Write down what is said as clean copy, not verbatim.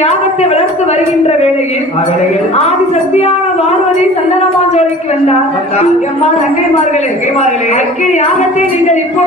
யாகத்தை வளர்த்து வருகின்ற வேளையில் ஆதி சக்தியான பார்வதி சந்தனமாஞ்சோலைக்கு வந்தார். அம்மா தங்கைமார்களே, அக்கினி யாகத்தை நீங்கள் இப்போ